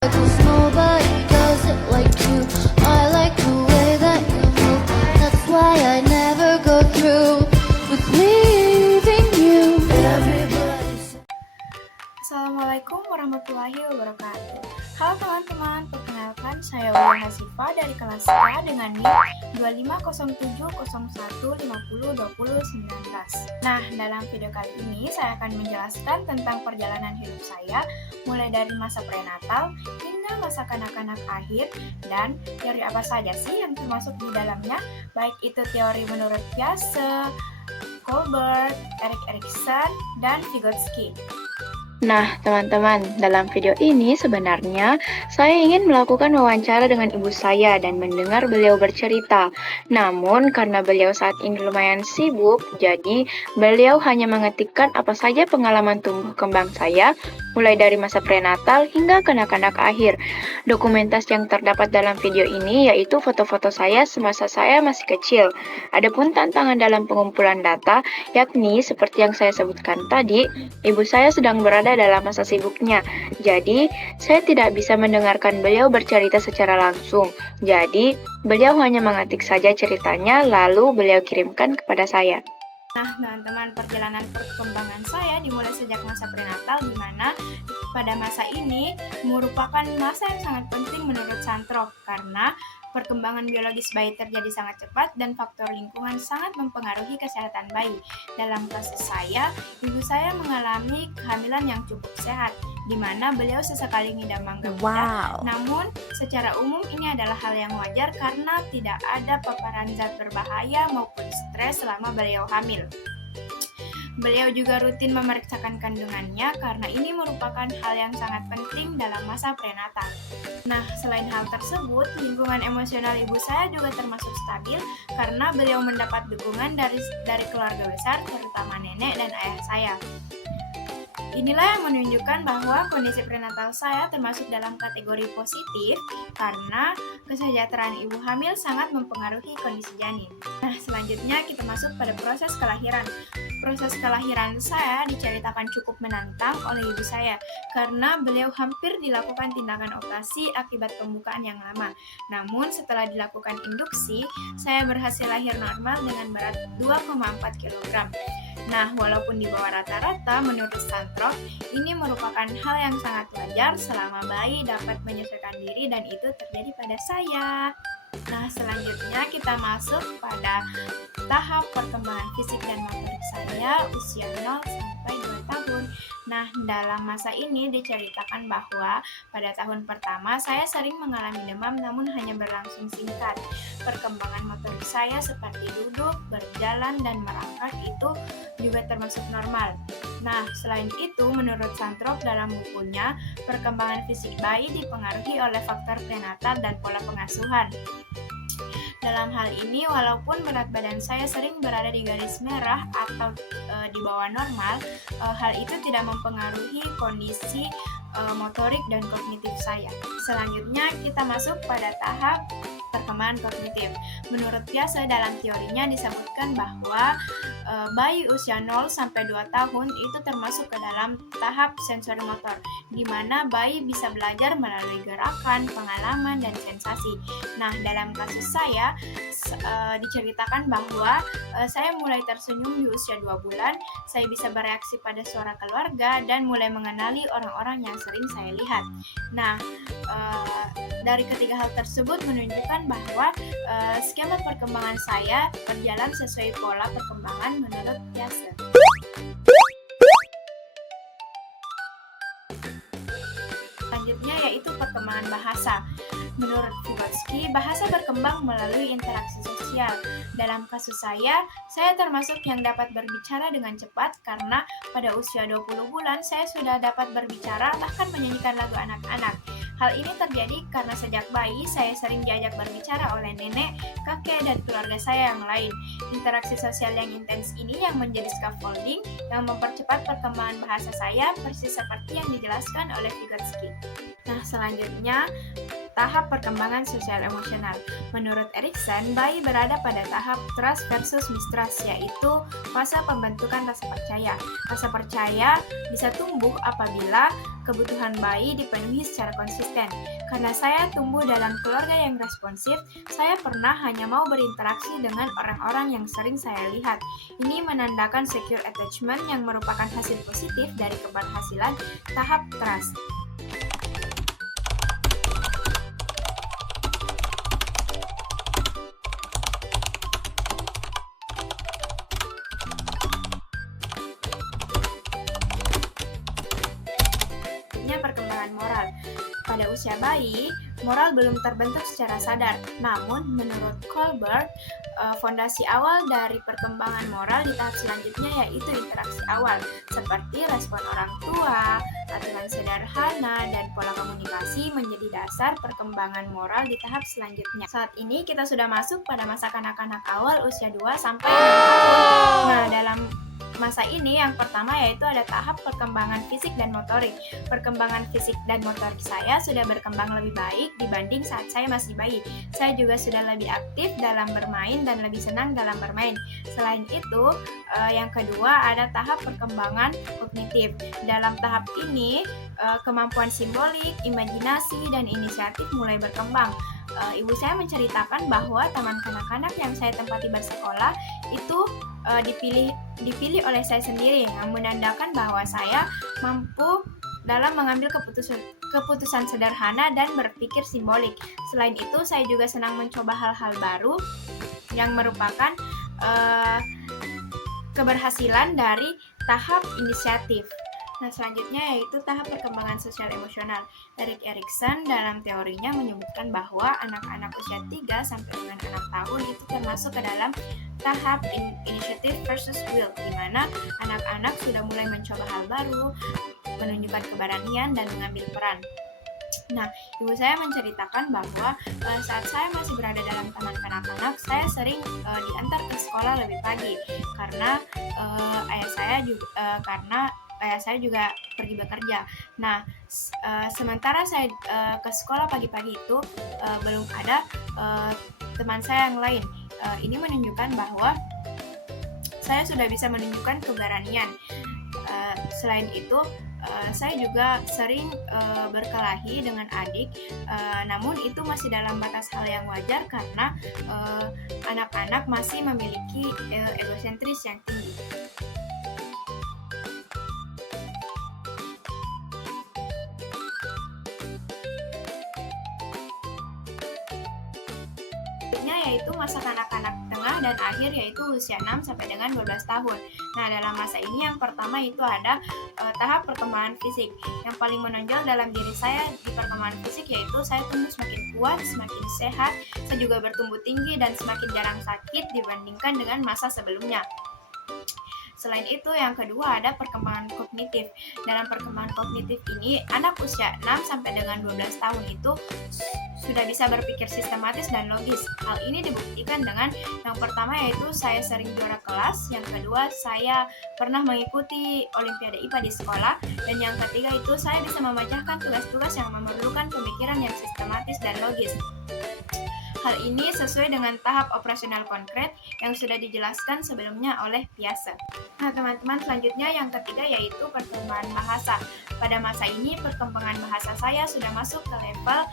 'Cause nobody does it like you. I like the way that you move. That's why I never go through with leaving you. Everybody. Assalamualaikum warahmatullahi wabarakatuh. Halo teman-teman, perkenalkan saya Ulia Hasifa dari kelas A dengan NIM 250701502019. Nah, dalam video kali ini saya akan menjelaskan tentang perjalanan hidup saya mulai dari masa prenatal hingga masa kanak-kanak akhir dan teori apa saja sih yang termasuk di dalamnya, baik itu teori menurut Piaget, Colbert, Erik Erikson, dan Vygotsky. Nah, teman-teman, dalam video ini sebenarnya saya ingin melakukan wawancara dengan ibu saya dan mendengar beliau bercerita. Namun, karena beliau saat ini lumayan sibuk, jadi beliau hanya mengetikkan apa saja pengalaman tumbuh kembang saya, mulai dari masa prenatal hingga kanak-kanak akhir. Dokumentasi yang terdapat dalam video ini yaitu foto-foto saya semasa saya masih kecil. Adapun tantangan dalam pengumpulan data, yakni seperti yang saya sebutkan tadi, ibu saya sedang berada dalam masa sibuknya. Jadi, saya tidak bisa mendengarkan beliau bercerita secara langsung. Jadi, beliau hanya mengetik saja ceritanya lalu beliau kirimkan kepada saya. Nah, teman-teman, perjalanan perkembangan saya dimulai sejak masa prenatal, di mana pada masa ini merupakan masa yang sangat penting menurut Santrov karena perkembangan biologis bayi terjadi sangat cepat dan faktor lingkungan sangat mempengaruhi kesehatan bayi. Dalam kasus saya, ibu saya mengalami kehamilan yang cukup sehat, di mana beliau sesekali ngidam mangga muda. Namun, secara umum ini adalah hal yang wajar karena tidak ada paparan zat berbahaya maupun stres selama beliau hamil. Beliau juga rutin memeriksakan kandungannya karena ini merupakan hal yang sangat penting dalam masa prenatal. Nah, selain hal tersebut, lingkungan emosional ibu saya juga termasuk stabil karena beliau mendapat dukungan dari keluarga besar, terutama nenek dan ayah saya. Inilah yang menunjukkan bahwa kondisi prenatal saya termasuk dalam kategori positif karena kesejahteraan ibu hamil sangat mempengaruhi kondisi janin. Nah, selanjutnya kita masuk pada proses kelahiran. Proses kelahiran saya diceritakan cukup menantang oleh ibu saya karena beliau hampir dilakukan tindakan operasi akibat pembukaan yang lama. Namun setelah dilakukan induksi, saya berhasil lahir normal dengan berat 2,4 kg. Nah, walaupun di bawah rata-rata, menurut Santrov, ini merupakan hal yang sangat wajar selama bayi dapat menyesuaikan diri dan itu terjadi pada saya. Nah, selanjutnya kita masuk pada tahap perkembangan fisik dan motorik saya usia 0 sampai 2 tahun. Nah, dalam masa ini diceritakan bahwa pada tahun pertama saya sering mengalami demam namun hanya berlangsung singkat. Perkembangan motorik saya seperti duduk, berjalan, dan merangkak itu juga termasuk normal. Nah, selain itu, menurut Santrov dalam bukunya, perkembangan fisik bayi dipengaruhi oleh faktor prenatal dan pola pengasuhan. Dalam hal ini, walaupun berat badan saya sering berada di garis merah atau di bawah normal, hal itu tidak mempengaruhi kondisi motorik dan kognitif saya. Selanjutnya, kita masuk pada tahap perkembangan kognitif. Menurut Piaget, dalam teorinya disebutkan bahwa bayi usia 0 sampai 2 tahun itu termasuk ke dalam tahap sensori motor, di mana bayi bisa belajar melalui gerakan, pengalaman, dan sensasi. Nah, dalam kasus saya diceritakan bahwa saya mulai tersenyum di usia 2 bulan, saya bisa bereaksi pada suara keluarga, dan mulai mengenali orang-orang yang sering saya lihat. Nah, dari ketiga hal tersebut menunjukkan bahwa skema perkembangan saya berjalan sesuai pola perkembangan menurut Piaget. Selanjutnya yaitu perkembangan bahasa. Menurut Vygotsky, bahasa berkembang melalui interaksi sosial. Dalam kasus saya termasuk yang dapat berbicara dengan cepat karena pada usia 20 bulan saya sudah dapat berbicara bahkan menyanyikan lagu anak-anak. Hal ini terjadi karena sejak bayi saya sering diajak berbicara oleh nenek, kakek, dan keluarga saya yang lain. Interaksi sosial yang intens ini yang menjadi scaffolding yang mempercepat perkembangan bahasa saya persis seperti yang dijelaskan oleh Vygotsky. Nah, selanjutnya tahap perkembangan sosial emosional. Menurut Erikson, bayi berada pada tahap trust versus mistrust, yaitu fase pembentukan rasa percaya. Rasa percaya bisa tumbuh apabila kebutuhan bayi dipenuhi secara konsisten. Karena saya tumbuh dalam keluarga yang responsif, saya pernah hanya mau berinteraksi dengan orang-orang yang sering saya lihat. Ini menandakan secure attachment yang merupakan hasil positif dari keberhasilan tahap trust. Perkembangan moral. Pada usia bayi, moral belum terbentuk secara sadar. Namun, menurut Kohlberg, fondasi awal dari perkembangan moral di tahap selanjutnya yaitu interaksi awal, seperti respon orang tua, aturan sederhana, dan pola komunikasi menjadi dasar perkembangan moral di tahap selanjutnya. Saat ini kita sudah masuk pada masa kanak-kanak awal usia 2 sampai 6 tahun. Nah, dalam masa ini yang pertama yaitu ada tahap perkembangan fisik dan motorik. Perkembangan fisik dan motorik saya sudah berkembang lebih baik dibanding saat saya masih bayi. Saya juga sudah lebih aktif dalam bermain dan lebih senang dalam bermain. Selain itu, yang kedua ada tahap perkembangan kognitif. Dalam tahap ini, kemampuan simbolik, imajinasi, dan inisiatif mulai berkembang. Ibu saya menceritakan bahwa taman kanak-kanak yang saya tempati bersekolah itu dipilih oleh saya sendiri, yang menandakan bahwa saya mampu dalam mengambil keputusan sederhana dan berpikir simbolik. Selain itu, saya juga senang mencoba hal-hal baru yang merupakan keberhasilan dari tahap inisiatif. Nah, selanjutnya yaitu tahap perkembangan sosial emosional. Erik Erikson dalam teorinya menyebutkan bahwa anak-anak usia 3 sampai dengan 6 tahun itu termasuk ke dalam tahap initiative versus will, di mana anak-anak sudah mulai mencoba hal baru, menunjukkan keberanian, dan mengambil peran. Nah, ibu saya menceritakan bahwa saat saya masih berada dalam taman kanak-kanak, saya sering diantar ke sekolah lebih pagi karena ayah saya juga pergi bekerja. Nah, sementara saya ke sekolah pagi-pagi itu belum ada teman saya yang lain. Ini menunjukkan bahwa saya sudah bisa menunjukkan keberanian. Selain itu, saya juga sering berkelahi dengan adik, namun itu masih dalam batas hal yang wajar karena anak-anak masih memiliki egosentris yang tinggi. Yaitu masa kanak-kanak tengah dan akhir yaitu usia 6 sampai dengan 12 tahun. Nah, dalam masa ini yang pertama itu ada tahap perkembangan fisik. Yang paling menonjol dalam diri saya di perkembangan fisik yaitu saya tumbuh semakin kuat, semakin sehat, saya juga bertumbuh tinggi dan semakin jarang sakit dibandingkan dengan masa sebelumnya. Selain itu, yang kedua ada perkembangan kognitif. Dalam perkembangan kognitif ini, anak usia 6 sampai dengan 12 tahun itu sudah bisa berpikir sistematis dan logis. Hal ini dibuktikan dengan yang pertama yaitu saya sering juara kelas, yang kedua saya pernah mengikuti olimpiade IPA di sekolah, dan yang ketiga itu saya bisa memecahkan tugas-tugas yang memerlukan pemikiran yang sistematis dan logis. Hal ini sesuai dengan tahap operasional konkret yang sudah dijelaskan sebelumnya oleh Piaget. Nah, teman-teman, selanjutnya yang ketiga yaitu perkembangan bahasa. Pada masa ini, perkembangan bahasa saya sudah masuk ke level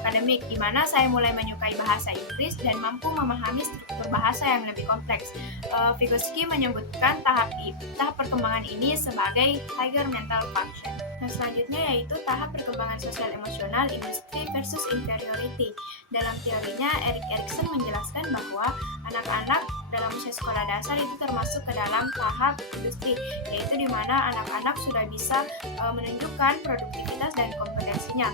akademik, di mana saya mulai menyukai bahasa Inggris dan mampu memahami struktur bahasa yang lebih kompleks. Vygotsky menyebutkan tahap perkembangan ini sebagai higher mental function. Nah, selanjutnya yaitu tahap perkembangan sosial emosional industri versus inferiority. Dalam teorinya, Erik Erikson menjelaskan bahwa anak-anak dalam usia sekolah dasar itu termasuk ke dalam tahap industri, yaitu di mana anak-anak sudah bisa menunjukkan produktivitas dan kompetensinya.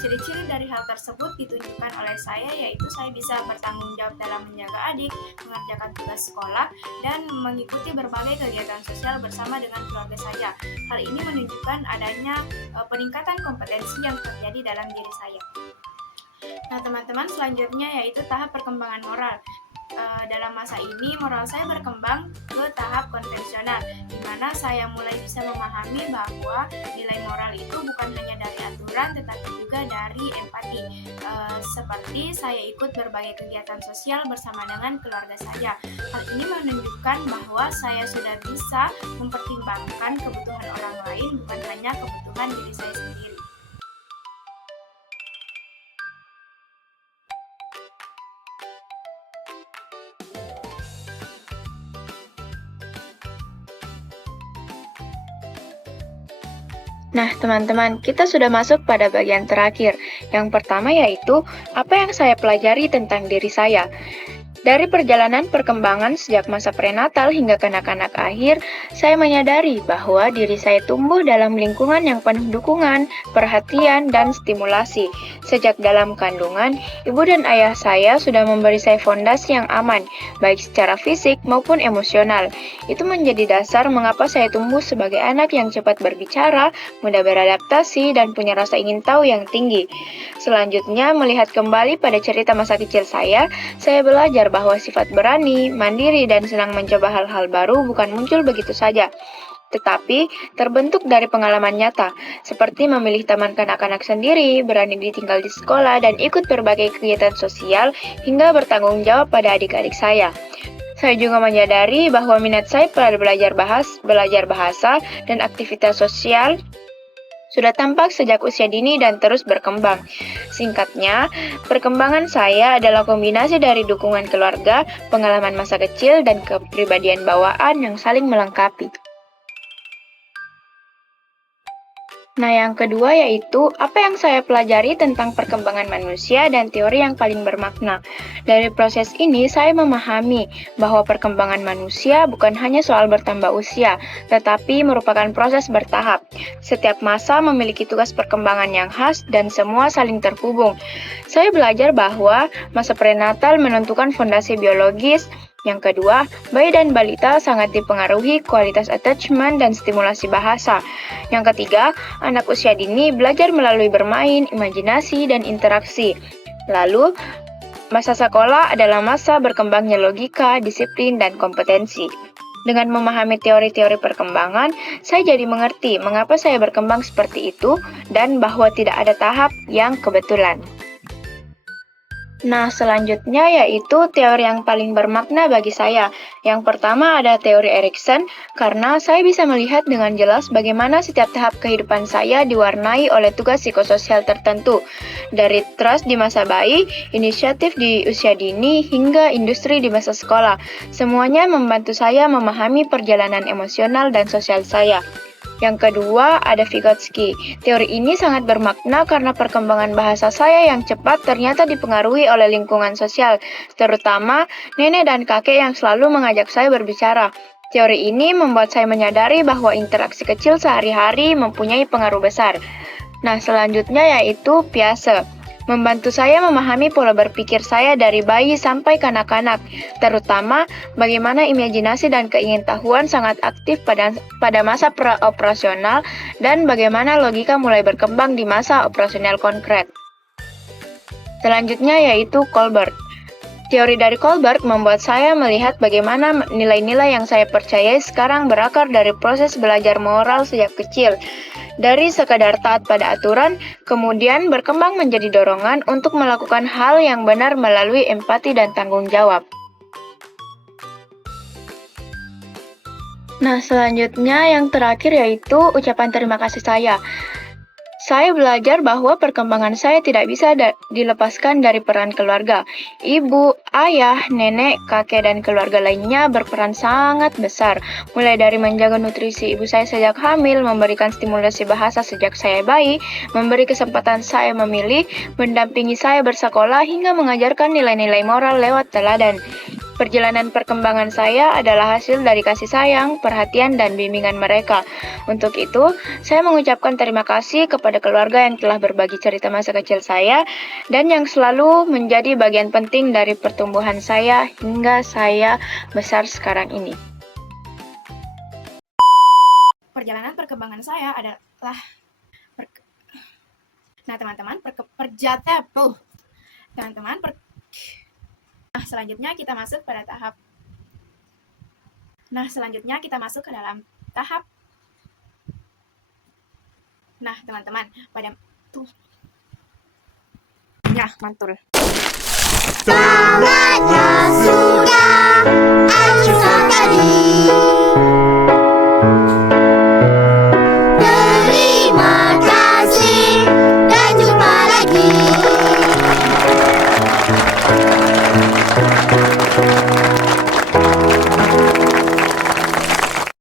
Ciri-ciri dari hal tersebut ditunjukkan oleh saya, yaitu saya bisa bertanggung jawab dalam menjaga adik, mengerjakan tugas sekolah, dan mengikuti berbagai kegiatan sosial bersama dengan keluarga saya. Hal ini menunjukkan adanya peningkatan kompetensi yang terjadi dalam diri saya. Nah, teman-teman, selanjutnya yaitu tahap perkembangan moral. Dalam masa ini, moral saya berkembang ke tahap konvensional, di mana saya mulai bisa memahami bahwa nilai moral itu bukan hanya dari aturan, tetapi juga dari empati. seperti saya ikut berbagai kegiatan sosial bersama dengan keluarga saya. Hal ini menunjukkan bahwa saya sudah bisa mempertimbangkan kebutuhan orang lain, bukan hanya kebutuhan diri saya sendiri. Nah, teman-teman, kita sudah masuk pada bagian terakhir. Yang pertama yaitu, apa yang saya pelajari tentang diri saya. Dari perjalanan perkembangan sejak masa prenatal hingga kanak-kanak akhir, saya menyadari bahwa diri saya tumbuh dalam lingkungan yang penuh dukungan, perhatian, dan stimulasi. Sejak dalam kandungan, ibu dan ayah saya sudah memberi saya fondasi yang aman, baik secara fisik maupun emosional. Itu menjadi dasar mengapa saya tumbuh sebagai anak yang cepat berbicara, mudah beradaptasi, dan punya rasa ingin tahu yang tinggi. Selanjutnya, melihat kembali pada cerita masa kecil saya belajar bahwa sifat berani, mandiri, dan senang mencoba hal-hal baru bukan muncul begitu saja, tetapi terbentuk dari pengalaman nyata, seperti memilih taman kanak-kanak sendiri, berani ditinggal di sekolah, dan ikut berbagai kegiatan sosial, hingga bertanggung jawab pada adik-adik saya. Saya juga menyadari bahwa minat saya pada belajar bahasa, dan aktivitas sosial sudah tampak sejak usia dini dan terus berkembang. Singkatnya, perkembangan saya adalah kombinasi dari dukungan keluarga, pengalaman masa kecil, dan kepribadian bawaan yang saling melengkapi. Nah, yang kedua yaitu apa yang saya pelajari tentang perkembangan manusia dan teori yang paling bermakna. Dari proses ini, saya memahami bahwa perkembangan manusia bukan hanya soal bertambah usia, tetapi merupakan proses bertahap. Setiap masa memiliki tugas perkembangan yang khas dan semua saling terhubung. Saya belajar bahwa masa prenatal menentukan fondasi biologis. Yang kedua, bayi dan balita sangat dipengaruhi kualitas attachment dan stimulasi bahasa. Yang ketiga, anak usia dini belajar melalui bermain, imajinasi, dan interaksi. Lalu, masa sekolah adalah masa berkembangnya logika, disiplin, dan kompetensi. Dengan memahami teori-teori perkembangan, saya jadi mengerti mengapa saya berkembang seperti itu dan bahwa tidak ada tahap yang kebetulan. Nah, selanjutnya yaitu teori yang paling bermakna bagi saya. Yang pertama ada teori Erikson, karena saya bisa melihat dengan jelas bagaimana setiap tahap kehidupan saya diwarnai oleh tugas psikososial tertentu. Dari trust di masa bayi, inisiatif di usia dini, hingga industri di masa sekolah. Semuanya membantu saya memahami perjalanan emosional dan sosial saya. Yang kedua, ada Vygotsky. Teori ini sangat bermakna karena perkembangan bahasa saya yang cepat ternyata dipengaruhi oleh lingkungan sosial, terutama nenek dan kakek yang selalu mengajak saya berbicara. Teori ini membuat saya menyadari bahwa interaksi kecil sehari-hari mempunyai pengaruh besar. Nah, selanjutnya yaitu Piaget. Membantu saya memahami pola berpikir saya dari bayi sampai kanak-kanak, terutama bagaimana imajinasi dan keingintahuan sangat aktif pada masa pra-operasional dan bagaimana logika mulai berkembang di masa operasional konkret. Selanjutnya yaitu Colbert. Teori dari Colbert membuat saya melihat bagaimana nilai-nilai yang saya percayai sekarang berakar dari proses belajar moral sejak kecil. Dari sekadar taat pada aturan, kemudian berkembang menjadi dorongan untuk melakukan hal yang benar melalui empati dan tanggung jawab. Nah, selanjutnya yang terakhir yaitu ucapan terima kasih saya. Saya belajar bahwa perkembangan saya tidak bisa dilepaskan dari peran keluarga. Ibu, ayah, nenek, kakek, dan keluarga lainnya berperan sangat besar. Mulai dari menjaga nutrisi ibu saya sejak hamil, memberikan stimulasi bahasa sejak saya bayi, memberi kesempatan saya memilih, mendampingi saya bersekolah, hingga mengajarkan nilai-nilai moral lewat teladan. Perjalanan perkembangan saya adalah hasil dari kasih sayang, perhatian, dan bimbingan mereka. Untuk itu, saya mengucapkan terima kasih kepada keluarga yang telah berbagi cerita masa kecil saya dan yang selalu menjadi bagian penting dari pertumbuhan saya hingga saya besar sekarang ini. Perjalanan perkembangan saya adalah selanjutnya kita masuk ke dalam tahap. Nah, teman-teman, Nah, mantul. Tangannya sudah acuh tadi. Terima kasih dan jumpa lagi.